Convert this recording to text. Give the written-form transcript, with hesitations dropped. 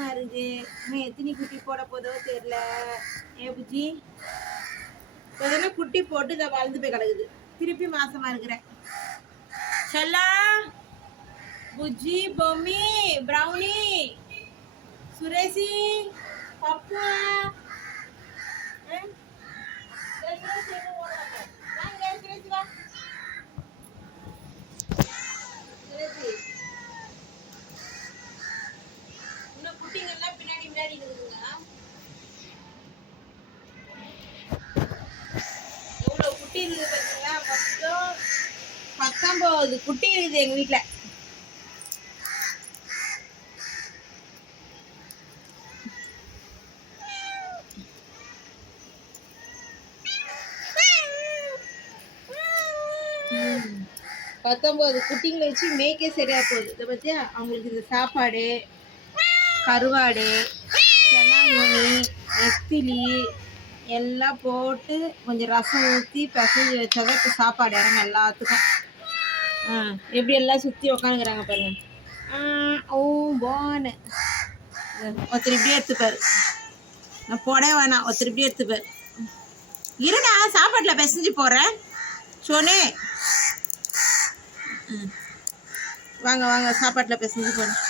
மாசமா இருக்குது. இன்னும் எத்தனை குட்டி போட போதோ தெரியல. புஜ்ஜி இப்போதானே குட்டி போட்டு இதை வளர்ந்து போய் கிடக்குது. திருப்பி மாசமா இருக்கிறேன். செல்லா புஜ்ஜி பொம்மி ப்ரௌனி சுரேஷி பப்பு இன்னும் குட்டிங்கெல்லாம் பின்னாடி பின்னாடி இருக்குதுங்களா? எவ்வளோ குட்டி இருக்குது பார்த்தீங்களா? 19 குட்டி இருக்குது எங்கள் வீட்டில். பத்தொன்பது குட்டிங்களை வச்சு மேய்க்க சரியா போகுது. இதை பற்றியா அவங்களுக்கு இந்த சாப்பாடு, கருவாடு, செனாங்கனி, நெத்திலி எல்லாம் போட்டு கொஞ்சம் ரசம் ஊற்றி பிசைஞ்சு வச்சாதான் இப்போ சாப்பாடு இறங்க எல்லாத்துக்கும். எப்படி எல்லாம் சுற்றி உக்காந்துக்கிறாங்க பாருங்க. ஓ போன்னு ஒருத்தர் இப்படியே எடுத்துப்பாரு. நான் போட வேணாம், ஒருத்தர் இப்படியே எடுத்துப்பாரு. இருடா சாப்பாட்டில் பிசைஞ்சு போடுறேன் சோனே. வாங்க வாங்க சாப்பாட்டில் பிசைஞ்சு போடுறேன்.